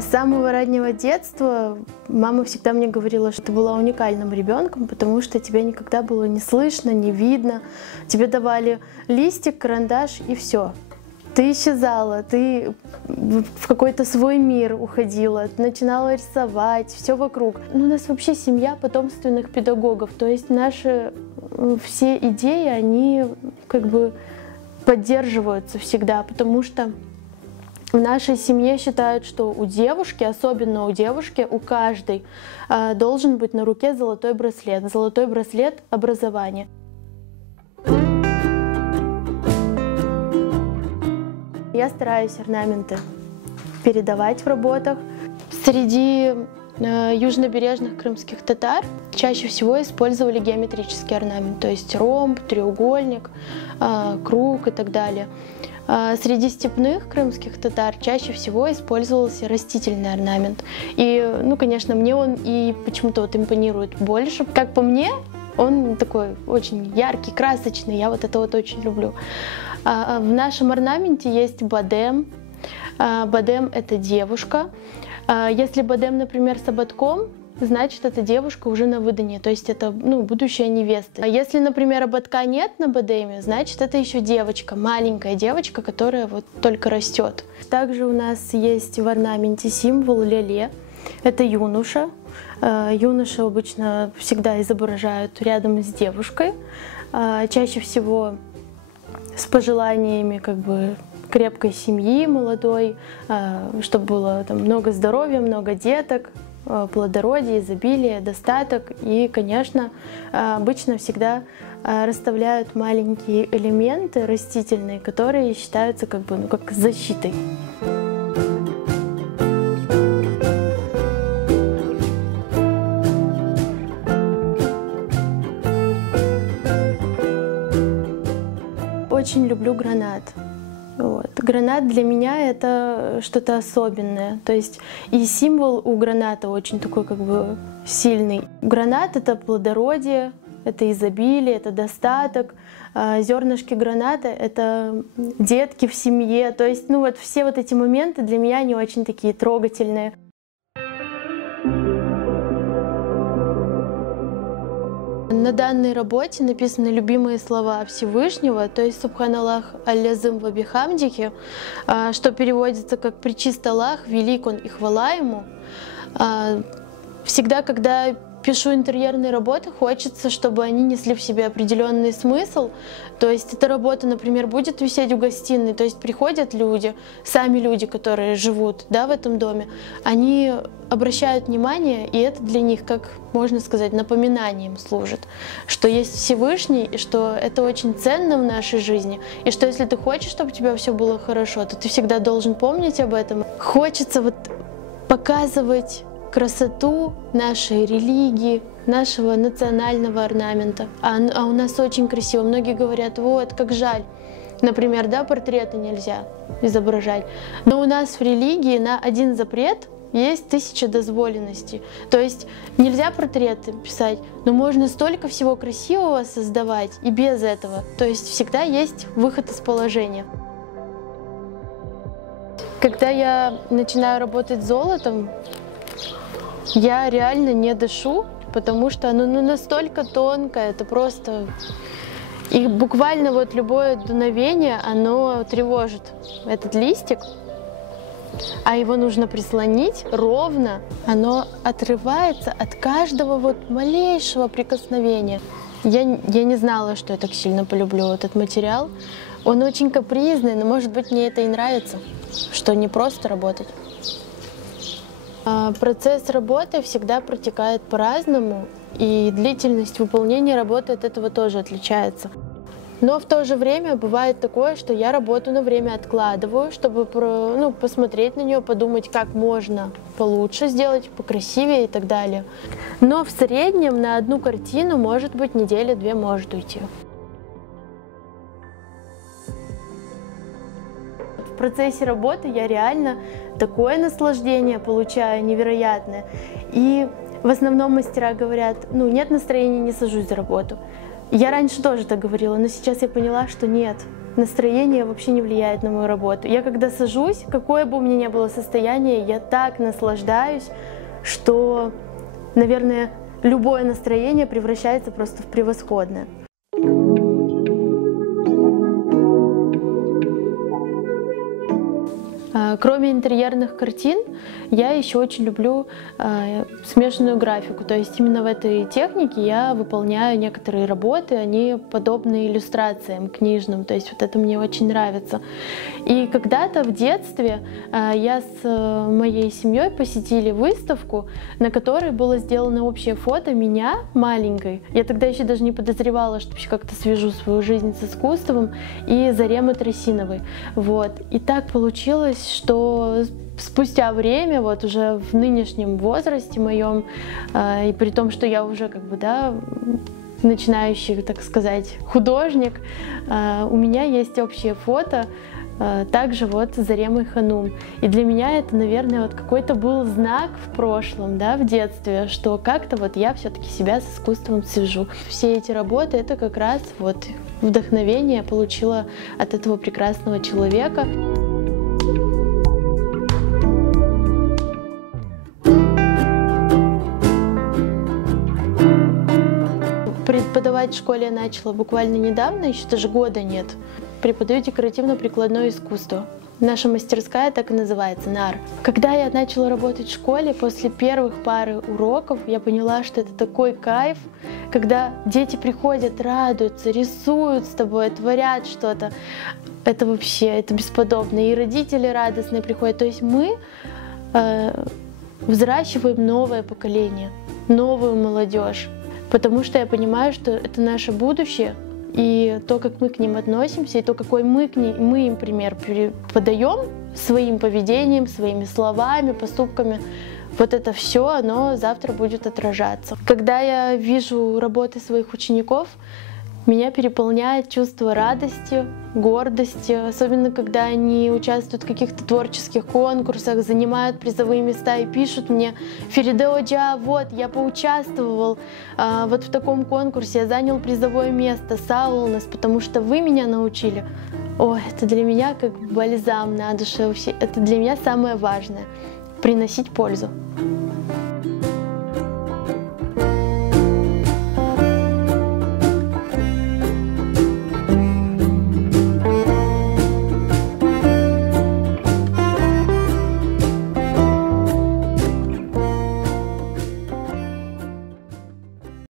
С самого раннего детства мама всегда мне говорила, что ты была уникальным ребенком, потому что тебя никогда было не слышно, не видно. Тебе давали листик, карандаш и все. Ты исчезала, ты в какой-то свой мир уходила, начинала рисовать, все вокруг. У нас вообще семья потомственных педагогов, то есть наши все идеи, они как бы поддерживаются всегда, потому что в нашей семье считают, что у девушки, особенно у девушки, у каждой должен быть на руке золотой браслет образования. Я стараюсь орнаменты передавать в работах. Среди южнобережных крымских татар чаще всего использовали геометрический орнамент, то есть ромб, треугольник, круг и так далее. Среди степных крымских татар чаще всего использовался растительный орнамент. И, конечно, мне он и почему-то вот импонирует больше. Как по мне, он такой очень яркий, красочный, я вот это вот очень люблю. В нашем орнаменте есть бадем. Бадем — это девушка. Если бадем, например, с ободком, значит, эта девушка уже на выданье, то есть это будущая невеста. А если, например, ободка нет на бадеме, значит, это еще девочка, маленькая девочка, которая вот только растет. Также у нас есть в орнаменте символ ляле, это юноша. Юношу обычно всегда изображают рядом с девушкой, чаще всего с пожеланиями как бы крепкой семьи, молодой, чтобы было там много здоровья, много деток, плодородие, изобилие, достаток. И, конечно, обычно всегда расставляют маленькие элементы растительные, которые считаются как бы как защитой. Очень люблю гранат. Вот. Гранат для меня это что-то особенное. То есть и символ у граната очень такой как бы сильный. Гранат — это плодородие, это изобилие, это достаток. Зернышки граната — это детки в семье. То есть вот все вот эти моменты для меня они очень такие трогательные. На данной работе написаны любимые слова Всевышнего, то есть «Субхан Аллах аль-Азим ва бихамдихи», что переводится как «Пречист Аллах, велик Он и хвала Ему». Всегда, когда пишу интерьерные работы, хочется, чтобы они несли в себе определенный смысл. То есть эта работа, например, будет висеть в гостиной, то есть приходят люди, сами люди, которые живут в этом доме, они обращают внимание, и это для них, как можно сказать, напоминанием служит, что есть Всевышний, и что это очень ценно в нашей жизни, и что если ты хочешь, чтобы у тебя все было хорошо, то ты всегда должен помнить об этом. Хочется показывать красоту нашей религии, нашего национального орнамента. А у нас очень красиво. Многие говорят, вот, как жаль. Например, портреты нельзя изображать. Но у нас в религии на один запрет есть 1000 дозволенностей. То есть нельзя портреты писать, но можно столько всего красивого создавать и без этого. То есть всегда есть выход из положения. Когда я начинаю работать с золотом, я реально не дышу, потому что оно настолько тонкое, это просто... И буквально любое дуновение, оно тревожит этот листик, а его нужно прислонить ровно, оно отрывается от каждого малейшего прикосновения. Я не знала, что я так сильно полюблю этот материал. Он очень капризный, но, может быть, мне это и нравится, что не просто работать. Процесс работы всегда протекает по-разному, и длительность выполнения работы от этого тоже отличается. Но в то же время бывает такое, что я работу на время откладываю, чтобы посмотреть на нее, подумать, как можно получше сделать, покрасивее и так далее. Но в среднем на одну картину, может быть, неделя-две может уйти. В процессе работы я реально такое наслаждение получаю невероятное. И в основном мастера говорят, нет настроения, не сажусь за работу. Я раньше тоже так говорила, но сейчас я поняла, что нет. настроение вообще не влияет на мою работу. Я когда сажусь, какое бы у меня ни было состояние, я так наслаждаюсь, что, наверное, любое настроение превращается просто в превосходное. Кроме интерьерных картин, я еще очень люблю смешанную графику. То есть именно в этой технике я выполняю некоторые работы, они подобны иллюстрациям книжным. То есть вот это мне очень нравится. И когда-то в детстве я с моей семьей посетили выставку, на которой было сделано общее фото меня маленькой. Я тогда еще даже не подозревала, что вообще как-то свяжу свою жизнь с искусством, и Заремы Тросиновой. Вот. И так получилось, что спустя время, вот уже в нынешнем возрасте моем, и при том, что я уже как бы, да, начинающий, так сказать, художник, у меня есть общее фото также вот с Заремой Ханум. И для меня это, наверное, вот какой-то был знак в прошлом, да, в детстве, что как-то вот я все-таки себя с искусством свяжу. Все эти работы — это как раз вот вдохновение я получила от этого прекрасного человека. Преподавать в школе я начала буквально недавно, еще даже года нет. Преподаю декоративно-прикладное искусство. Наша мастерская так и называется — НАР. Когда я начала работать в школе, после первых пары уроков я поняла, что это такой кайф, когда дети приходят, радуются, рисуют с тобой, творят что-то. Это вообще, это бесподобно. И родители радостные приходят. То есть мы взращиваем новое поколение, новую молодежь. Потому что я понимаю, что это наше будущее, и то, как мы к ним относимся, и то, какой мы им пример подаем своим поведением, своими словами, поступками, вот это все, оно завтра будет отражаться. Когда я вижу работы своих учеников, меня переполняет чувство радости, гордости, особенно когда они участвуют в каких-то творческих конкурсах, занимают призовые места и пишут мне: «Фериде Оджа, вот, я поучаствовал вот в таком конкурсе, я занял призовое место, Саулнес, потому что вы меня научили». Ой, это для меня как бальзам на душе, это для меня самое важное — приносить пользу.